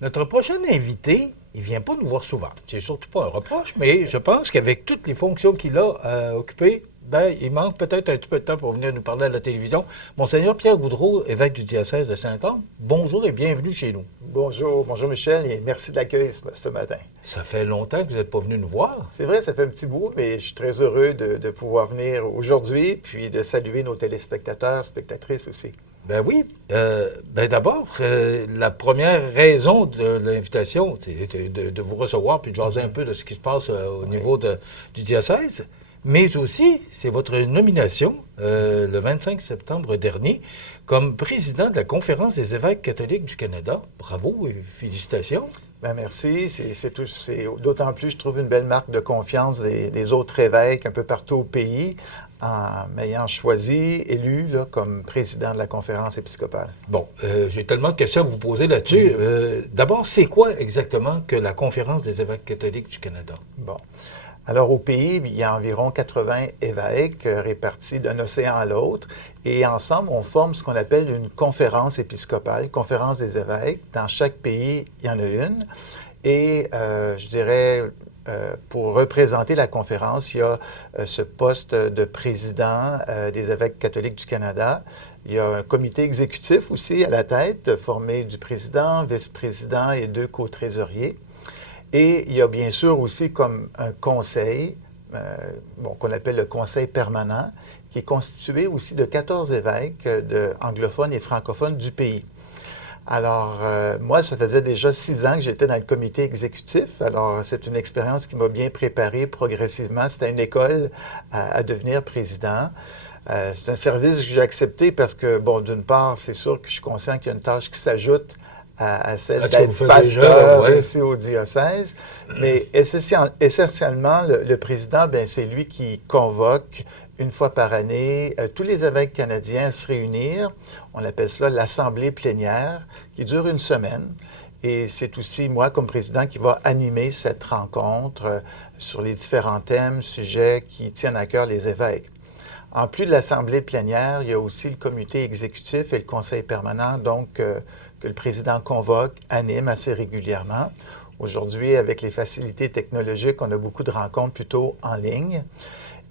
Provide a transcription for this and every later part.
Notre prochain invité, il ne vient pas nous voir souvent. C'est surtout pas un reproche, mais je pense qu'avec toutes les fonctions qu'il a occupées, ben, il manque peut-être un petit peu de temps pour venir nous parler à la télévision. Monseigneur Pierre Goudreau, évêque du diocèse de Saint-Anne, bonjour et bienvenue chez nous. Bonjour, bonjour Michel et merci de l'accueil ce matin. Ça fait longtemps que vous n'êtes pas venu nous voir. C'est vrai, ça fait un petit bout, mais je suis très heureux de pouvoir venir aujourd'hui puis de saluer nos téléspectateurs, spectatrices aussi. Ben oui. D'abord, la première raison de l'invitation, c'est de vous recevoir puis de jaser un peu de ce qui se passe au niveau du diocèse. Mais aussi, c'est votre nomination le 25 septembre dernier comme président de la Conférence des évêques catholiques du Canada. Bravo et félicitations. Ben merci. C'est d'autant plus, je trouve, une belle marque de confiance des autres évêques un peu partout au pays en m'ayant choisi, élu là, comme président de la conférence épiscopale. Bon, j'ai tellement de questions à vous poser là-dessus. D'abord, c'est quoi exactement que la Conférence des évêques catholiques du Canada? Bon. Alors, au pays, il y a environ 80 évêques répartis d'un océan à l'autre. Et ensemble, on forme ce qu'on appelle une conférence épiscopale, conférence des évêques. Dans chaque pays, il y en a une. Et je dirais, pour représenter la conférence, il y a ce poste de président des évêques catholiques du Canada. Il y a un comité exécutif aussi à la tête, formé du président, vice-président et 2 co-trésoriers. Et il y a bien sûr aussi comme un conseil, qu'on appelle le conseil permanent, qui est constitué aussi de 14 évêques anglophones et francophones du pays. Alors, moi, ça faisait déjà 6 ans que j'étais dans le comité exécutif. Alors, c'est une expérience qui m'a bien préparé progressivement. C'était une école à devenir président. C'est un service que j'ai accepté parce que, bon, d'une part, c'est sûr que je suis conscient qu'il y a une tâche qui s'ajoute à celle d'être pasteur ici au diocèse. Mais essentiellement, le président, bien, c'est lui qui convoque une fois par année tous les évêques canadiens à se réunir. On appelle cela l'assemblée plénière, qui dure une semaine. Et c'est aussi moi, comme président, qui va animer cette rencontre sur les différents thèmes, sujets qui tiennent à cœur les évêques. En plus de l'assemblée plénière, il y a aussi le comité exécutif et le conseil permanent, donc que le président convoque, anime assez régulièrement. Aujourd'hui, avec les facilités technologiques, on a beaucoup de rencontres plutôt en ligne.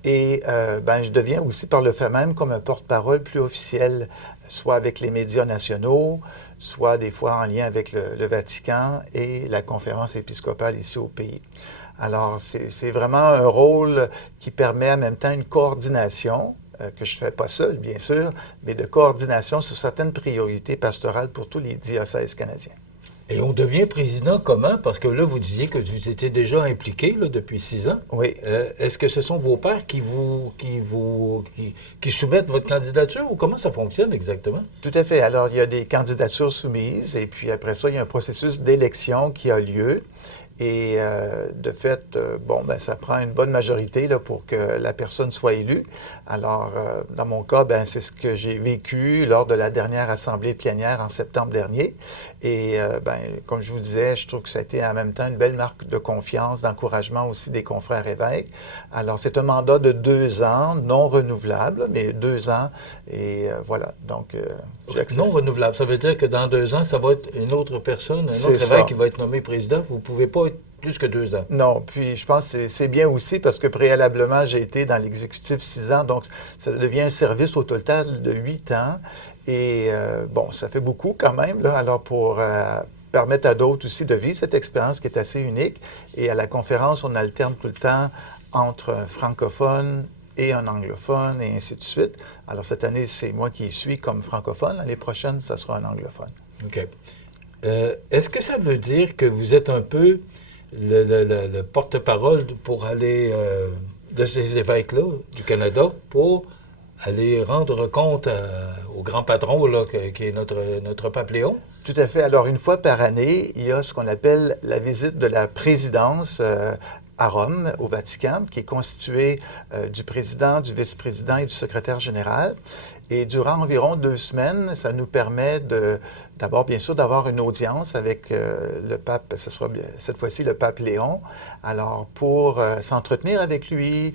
Et je deviens aussi par le fait même comme un porte-parole plus officiel, soit avec les médias nationaux, soit des fois en lien avec le Vatican et la conférence épiscopale ici au pays. Alors, c'est vraiment un rôle qui permet en même temps une coordination, que je ne fais pas seul, bien sûr, mais de coordination sur certaines priorités pastorales pour tous les diocèses canadiens. Et on devient président comment? Parce que là, vous disiez que vous étiez déjà impliqué là, depuis 6 ans. Oui. Est-ce que ce sont vos pairs qui soumettent votre candidature ou comment ça fonctionne exactement? Tout à fait. Alors, il y a des candidatures soumises et puis après ça, il y a un processus d'élection qui a lieu. Et de fait, ça prend une bonne majorité là, pour que la personne soit élue. Alors, dans mon cas, c'est ce que j'ai vécu lors de la dernière assemblée plénière en septembre dernier. Et comme je vous disais, je trouve que ça a été en même temps une belle marque de confiance, d'encouragement aussi des confrères évêques. Alors, c'est un mandat de 2 ans, non renouvelable, mais 2 ans. Et voilà, donc j'accepte. Non renouvelable, ça veut dire que dans 2 ans, ça va être une autre personne, un autre évêque qui va être nommé président. Vous ne pouvez pas être plus que 2 ans. Non, puis je pense que c'est bien aussi parce que préalablement, j'ai été dans l'exécutif 6 ans, donc ça devient un service au total de 8 ans. Et ça fait beaucoup quand même, là, alors pour permettre à d'autres aussi de vivre cette expérience qui est assez unique. Et à la conférence, on alterne tout le temps entre un francophone et un anglophone, et ainsi de suite. Alors cette année, c'est moi qui suis comme francophone. L'année prochaine, ça sera un anglophone. OK. Est-ce que ça veut dire que vous êtes un peu le porte-parole pour aller de ces évêques-là du Canada pour aller rendre compte au grand patron là, qui est notre pape Léon? Tout à fait. Alors, une fois par année, il y a ce qu'on appelle la visite de la présidence à Rome, au Vatican, qui est constituée du président, du vice-président et du secrétaire général. Et durant environ 2 semaines, ça nous permet d'abord, bien sûr, d'avoir une audience avec le pape, ce sera cette fois-ci le pape Léon, alors pour s'entretenir avec lui,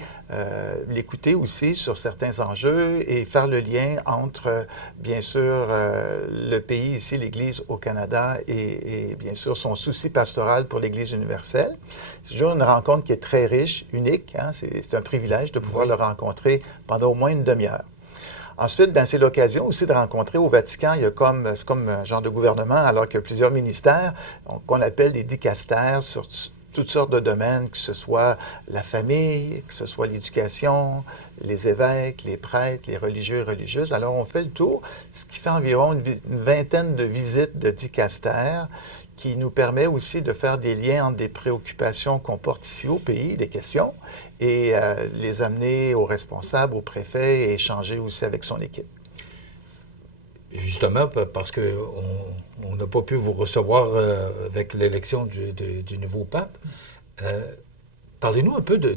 l'écouter aussi sur certains enjeux et faire le lien entre, bien sûr, le pays ici, l'Église au Canada et bien sûr, son souci pastoral pour l'Église universelle. C'est toujours une rencontre qui est très riche, unique. Hein? C'est un privilège de pouvoir le rencontrer pendant au moins une demi-heure. Ensuite, ben, c'est l'occasion aussi de rencontrer au Vatican, c'est comme un genre de gouvernement, alors qu'il y a plusieurs ministères qu'on appelle des dicastères sur toutes sortes de domaines, que ce soit la famille, que ce soit l'éducation, les évêques, les prêtres, les religieux et religieuses. Alors, on fait le tour, ce qui fait environ une vingtaine de visites de dicastères, qui nous permet aussi de faire des liens entre des préoccupations qu'on porte ici au pays, des questions, et les amener aux responsables, aux préfets, et échanger aussi avec son équipe. Justement, parce qu'on n'a pas pu vous recevoir avec l'élection du nouveau pape. Parlez-nous un peu de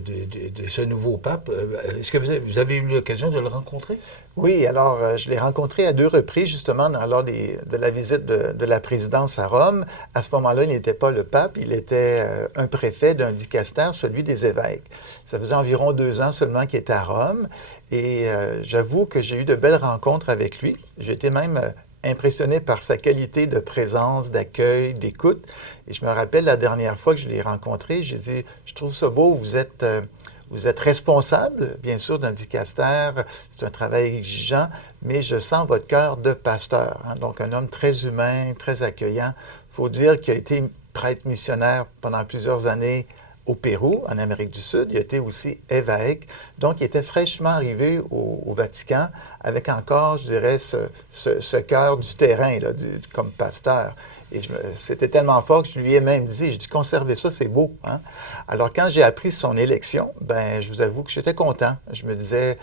ce nouveau pape. Est-ce que vous avez eu l'occasion de le rencontrer? Oui, alors je l'ai rencontré à 2 reprises, justement, lors de la visite de la présidence à Rome. À ce moment-là, il n'était pas le pape, il était un préfet d'un dicaster, celui des évêques. Ça faisait environ 2 ans seulement qu'il était à Rome. Et j'avoue que j'ai eu de belles rencontres avec lui. J'ai été même impressionné par sa qualité de présence, d'accueil, d'écoute. Et je me rappelle la dernière fois que je l'ai rencontré, j'ai dit, je trouve ça beau, vous êtes responsable, bien sûr, d'un dicaster, c'est un travail exigeant, mais je sens votre cœur de pasteur. Hein? Donc, un homme très humain, très accueillant. Il faut dire qu'il a été prêtre missionnaire pendant plusieurs années au Pérou, en Amérique du Sud. Il a été aussi évêque. Donc, il était fraîchement arrivé au Vatican avec encore, je dirais, ce cœur du terrain, là, comme pasteur. Et c'était tellement fort que je lui ai même dit, j'ai dit, conservez ça, c'est beau. Hein? Alors, quand j'ai appris son élection, ben, je vous avoue que j'étais content. Je me disais,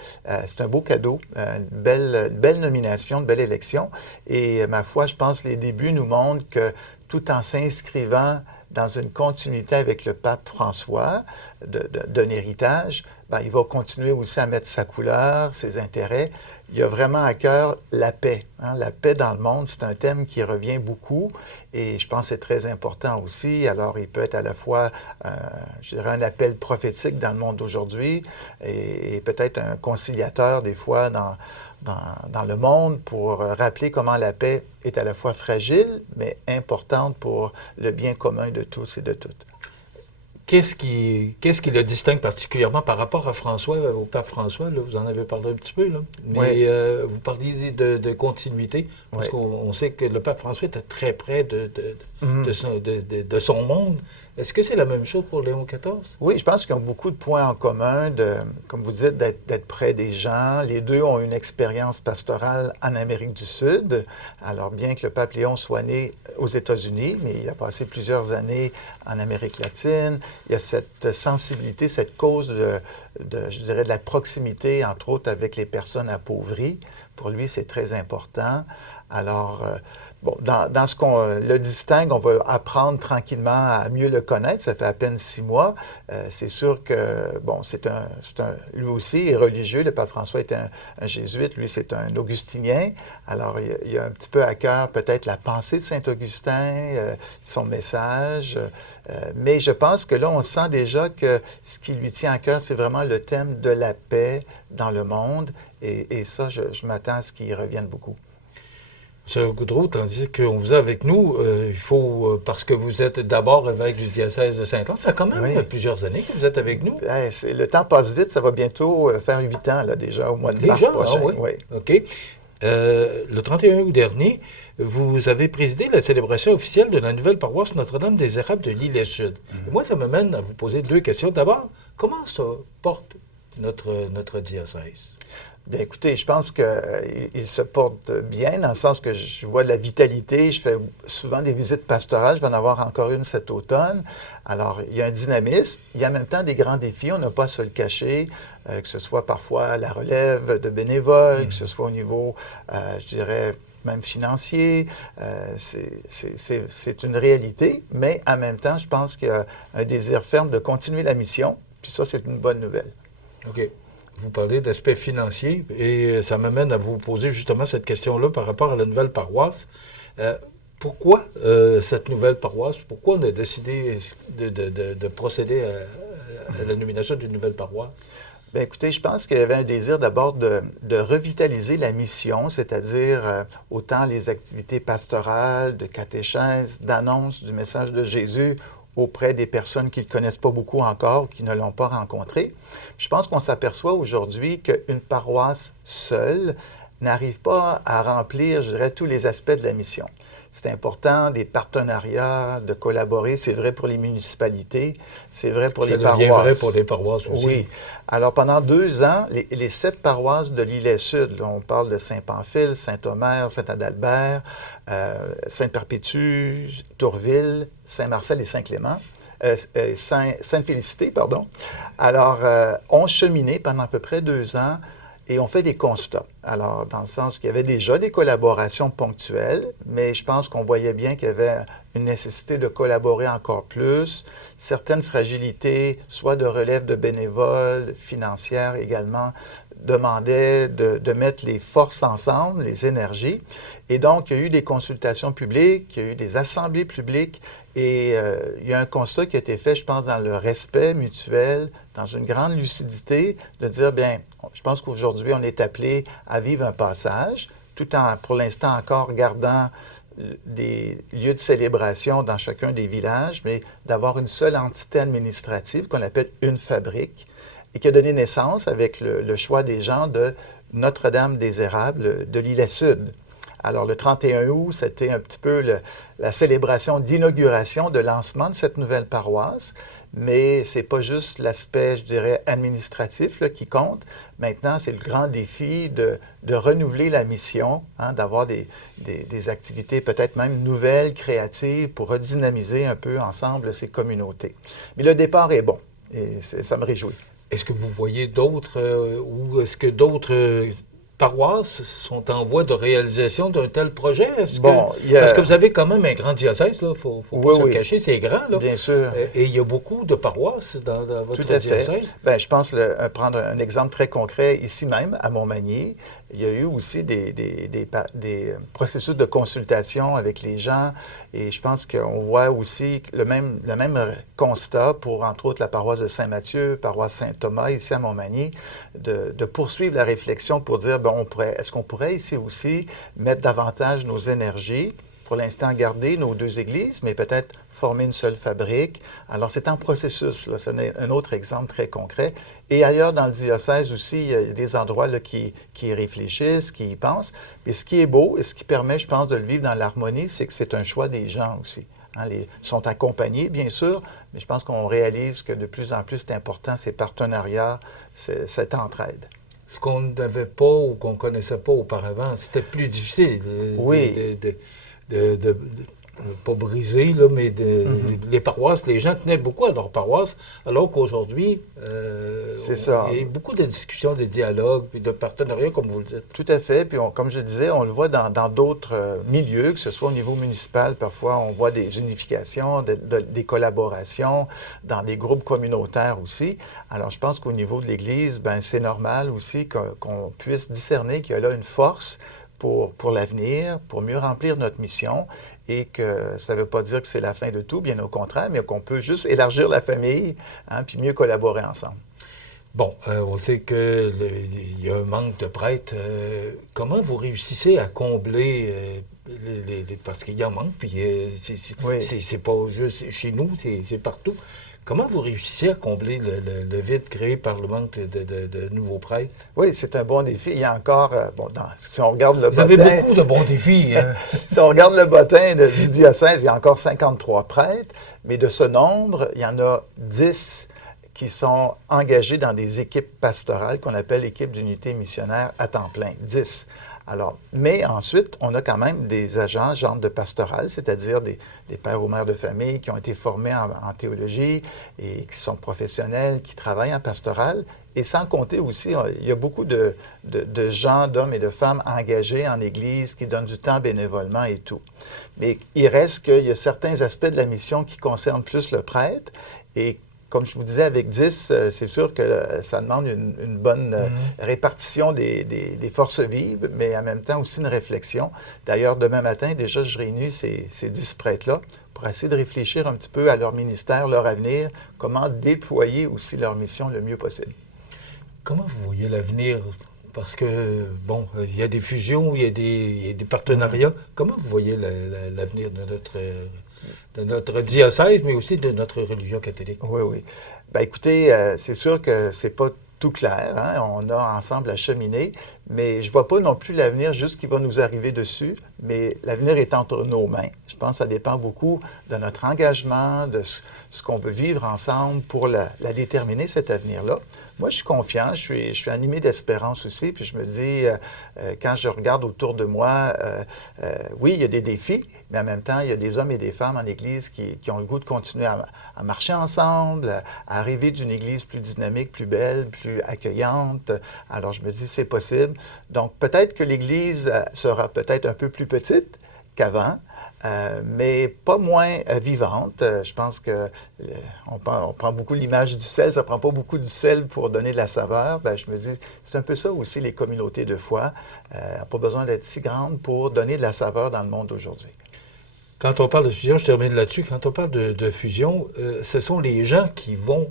c'est un beau cadeau, une belle nomination, une belle élection. Et ma foi, je pense que les débuts nous montrent que tout en s'inscrivant dans une continuité avec le pape François, d'un héritage, ben, il va continuer aussi à mettre sa couleur, ses intérêts. Il a vraiment à cœur la paix. Hein? La paix dans le monde, c'est un thème qui revient beaucoup et je pense que c'est très important aussi. Alors, il peut être à la fois, je dirais, un appel prophétique dans le monde d'aujourd'hui et peut-être un conciliateur des fois dans le monde pour rappeler comment la paix est à la fois fragile, mais importante pour le bien commun de tous et de toutes. Qu'est-ce qui le distingue particulièrement par rapport à François, au pape François? Là, vous en avez parlé un petit peu, là. Mais oui. Vous parliez de continuité, parce qu'on sait que le pape François était très près de son monde. Est-ce que c'est la même chose pour Léon XIV? Oui, je pense qu'ils ont beaucoup de points en commun, comme vous dites, d'être près des gens. Les deux ont une expérience pastorale en Amérique du Sud. Alors, bien que le pape Léon soit né aux États-Unis, mais il a passé plusieurs années en Amérique latine. Il y a cette sensibilité, cette cause je dirais, de la proximité, entre autres, avec les personnes appauvries. Pour lui, c'est très important. Alors, bon, dans ce qu'on le distingue, on va apprendre tranquillement à mieux le connaître. Ça fait à peine 6 mois. C'est sûr que, bon, lui aussi est religieux. Le pape François est un jésuite. Lui, c'est un augustinien. Alors, il a un petit peu à cœur peut-être la pensée de Saint-Augustin, son message. Mais je pense que là, on sent déjà que ce qui lui tient à cœur, c'est vraiment le thème de la paix dans le monde. Et ça, je m'attends à ce qu'il revienne beaucoup. M. Goudreau, tandis qu'on vous a avec nous, il faut, parce que vous êtes d'abord évêque du diocèse de Saint-Claude, ça fait quand même plusieurs années que vous êtes avec nous. Le temps passe vite, ça va bientôt faire 8 ans, là, déjà, au mois de mars prochain. Ah, oui. OK. Le 31 août dernier, vous avez présidé la célébration officielle de la nouvelle paroisse Notre-Dame des Érables de l'Île-et-Sud. Moi, ça m'amène à vous poser 2 questions. D'abord, comment se porte notre diocèse? Bien, écoutez, je pense qu'il se porte bien, dans le sens que je vois de la vitalité. Je fais souvent des visites pastorales. Je vais en avoir encore une cet automne. Alors, il y a un dynamisme. Il y a en même temps des grands défis. On n'a pas à se le cacher, que ce soit parfois la relève de bénévoles, que ce soit au niveau, je dirais, même financier. C'est une réalité, mais en même temps, je pense qu'il y a un désir ferme de continuer la mission. Puis ça, c'est une bonne nouvelle. OK. Vous parlez d'aspect financier et ça m'amène à vous poser justement cette question-là par rapport à la nouvelle paroisse. Pourquoi cette nouvelle paroisse? Pourquoi on a décidé de procéder à la nomination d'une nouvelle paroisse? Bien, écoutez, je pense qu'il y avait un désir d'abord de revitaliser la mission, c'est-à-dire autant les activités pastorales, de catéchèse, d'annonce du message de Jésus auprès des personnes qui ne le connaissent pas beaucoup encore, qui ne l'ont pas rencontré. Je pense qu'on s'aperçoit aujourd'hui qu'une paroisse seule n'arrive pas à remplir, je dirais, tous les aspects de la mission. C'est important, des partenariats, de collaborer. C'est vrai pour les municipalités, c'est vrai pour les paroisses. Ça devient vrai pour les paroisses aussi. Oui. Alors, pendant 2 ans, les 7 paroisses de l'Îlet-Sud, là, on parle de Saint-Pamphile, Saint-Omer, Saint-Adalbert, Sainte-Perpétue, Tourville, Saint-Marcel et Saint-Clément, Sainte-Félicité, pardon. Alors, ont cheminé pendant à peu près 2 ans. Et on fait des constats. Alors, dans le sens qu'il y avait déjà des collaborations ponctuelles, mais je pense qu'on voyait bien qu'il y avait une nécessité de collaborer encore plus. Certaines fragilités, soit de relève de bénévoles, financières également, demandaient de mettre les forces ensemble, les énergies. Et donc, il y a eu des consultations publiques, il y a eu des assemblées publiques, et il y a un constat qui a été fait, je pense, dans le respect mutuel, dans une grande lucidité, de dire, bien, je pense qu'aujourd'hui, on est appelé à vivre un passage, tout en, pour l'instant, encore gardant des lieux de célébration dans chacun des villages, mais d'avoir une seule entité administrative qu'on appelle une fabrique, et qui a donné naissance, avec le choix des gens, de Notre-Dame des Érables de l'Îlet-Sud. Alors, le 31 août, c'était un petit peu la célébration d'inauguration, de lancement de cette nouvelle paroisse, mais ce n'est pas juste l'aspect, je dirais, administratif là, qui compte. Maintenant, c'est le grand défi de renouveler la mission, hein, d'avoir des activités peut-être même nouvelles, créatives, pour redynamiser un peu ensemble ces communautés. Mais le départ est bon et ça me réjouit. Est-ce que vous voyez d'autres, ou est-ce que d'autres paroisses sont en voie de réalisation d'un tel projet? Parce que vous avez quand même un grand diocèse, il ne faut pas se cacher, c'est grand. Là. Bien sûr. Et il y a beaucoup de paroisses dans votre Tout à diocèse. Fait. Bien, je pense prendre un exemple très concret ici même, à Montmagny. Il y a eu aussi des processus de consultation avec les gens et je pense qu'on voit aussi le même constat pour, entre autres, la paroisse de Saint-Mathieu, paroisse Saint-Thomas, ici à Montmagny, de poursuivre la réflexion pour dire, bon, est-ce qu'on pourrait ici aussi mettre davantage nos énergies, pour l'instant garder nos 2 églises, mais peut-être former une seule fabrique. Alors, c'est en processus, là. C'est un autre exemple très concret. Et ailleurs dans le diocèse aussi, il y a des endroits là, qui y réfléchissent, qui y pensent. Mais ce qui est beau et ce qui permet, je pense, de le vivre dans l'harmonie, c'est que c'est un choix des gens aussi. Hein, ils sont accompagnés, bien sûr, mais je pense qu'on réalise que de plus en plus, c'est important, ces partenariats, cette entraide. Ce qu'on n'avait pas ou qu'on ne connaissait pas auparavant, c'était plus difficile. Oui. Pas briser, là, mais les paroisses, les gens tenaient beaucoup à leurs paroisses, alors qu'aujourd'hui, c'est ça. Il y a beaucoup de discussions, de dialogues, puis de partenariats, comme vous le dites. Tout à fait. Puis, comme je le disais, on le voit dans d'autres milieux, que ce soit au niveau municipal, parfois on voit des unifications, des collaborations, dans des groupes communautaires aussi. Alors, je pense qu'au niveau de l'Église, ben, c'est normal aussi qu'on puisse discerner qu'il y a là une force pour l'avenir, pour mieux remplir notre mission et que ça ne veut pas dire que c'est la fin de tout, bien au contraire, mais qu'on peut juste élargir la famille, hein, puis mieux collaborer ensemble. Bon, on sait qu'il y a un manque de prêtres. Comment vous réussissez à combler parce qu'il y en manque, puis c'est pas juste chez nous, c'est partout. Comment vous réussissez à combler le vide créé par le manque de nouveaux prêtres? Oui, c'est un bon défi. Il y a encore, si on regarde le bottin... Vous avez beaucoup de bons défis. Hein? Si on regarde le bottin du diocèse, il y a encore 53 prêtres, mais de ce nombre, il y en a 10 qui sont engagés dans des équipes pastorales qu'on appelle équipes d'unité missionnaire à temps plein, 10. Alors, mais ensuite, on a quand même des agents, genre de pastoral, c'est-à-dire des pères ou mères de famille qui ont été formés en théologie et qui sont professionnels, qui travaillent en pastoral. Et sans compter aussi, il y a beaucoup de gens, d'hommes et de femmes engagés en Église qui donnent du temps bénévolement et tout. Mais il reste qu'il y a certains aspects de la mission qui concernent plus le prêtre et comme je vous disais, avec 10, c'est sûr que ça demande une bonne répartition des forces vives, mais en même temps aussi une réflexion. D'ailleurs, demain matin, déjà, je réunis ces 10 prêtres-là pour essayer de réfléchir un petit peu à leur ministère, leur avenir, comment déployer aussi leur mission le mieux possible. Comment vous voyez l'avenir? Parce que, bon, il y a des fusions, il y a des partenariats. Comment vous voyez l'avenir de notre diocèse, mais aussi de notre religion catholique? Oui, oui. Bien, écoutez, c'est sûr que c'est pas tout clair, hein? On a ensemble à cheminer, mais je ne vois pas non plus l'avenir juste qui va nous arriver dessus, mais l'avenir est entre nos mains. Je pense que ça dépend beaucoup de notre engagement, de ce qu'on veut vivre ensemble pour la déterminer, cet avenir-là. Moi, je suis confiant, je suis animé d'espérance aussi, puis je me dis, quand je regarde autour de moi, oui, il y a des défis, mais en même temps, il y a des hommes et des femmes en Église qui ont le goût de continuer à marcher ensemble, à rêver d'une Église plus dynamique, plus belle, plus accueillante. Alors, je me dis, c'est possible. Donc, peut-être que l'Église sera peut-être un peu plus petite qu'avant, mais pas moins vivante. Je pense que on prend beaucoup l'image du sel, ça ne prend pas beaucoup du sel pour donner de la saveur. Bien, je me dis, c'est un peu ça aussi les communautés de foi. Pas besoin d'être si grandes pour donner de la saveur dans le monde d'aujourd'hui. Quand on parle de fusion, je termine là-dessus, quand on parle de fusion, ce sont les gens qui vont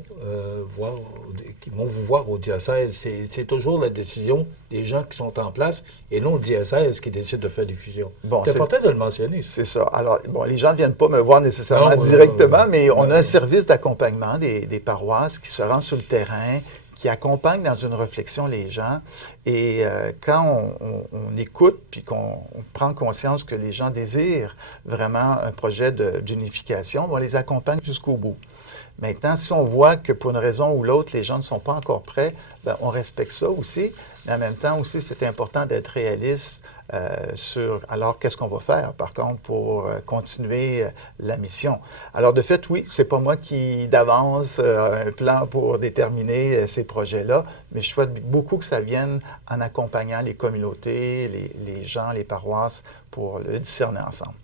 vous voir au diocèse. C'est toujours la décision des gens qui sont en place et non le diocèse qui décide de faire des fusions. Bon, c'est important de le mentionner. C'est ça. Alors, bon, les gens ne viennent pas me voir nécessairement directement, mais on a un service d'accompagnement des paroisses qui se rend sur le terrain, qui accompagne dans une réflexion les gens. Et quand on écoute puis qu'on prend conscience que les gens désirent vraiment un projet d'unification, on les accompagne jusqu'au bout. Maintenant, si on voit que pour une raison ou l'autre, les gens ne sont pas encore prêts, bien, on respecte ça aussi. Mais en même temps aussi, c'est important d'être réaliste sur alors qu'est-ce qu'on va faire, par contre, pour continuer la mission. Alors, de fait, oui, c'est pas moi qui d'avance un plan pour déterminer ces projets-là, mais je souhaite beaucoup que ça vienne en accompagnant les communautés, les gens, les paroisses, pour le discerner ensemble.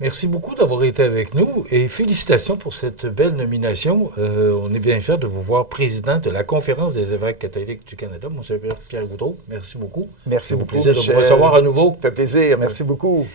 Merci beaucoup d'avoir été avec nous et félicitations pour cette belle nomination. On est bien fiers de vous voir président de la Conférence des évêques catholiques du Canada, Monseigneur Pierre Goudreau. Merci beaucoup. Merci beaucoup. C'est un plaisir de vous recevoir à nouveau. Ça fait plaisir. Merci beaucoup.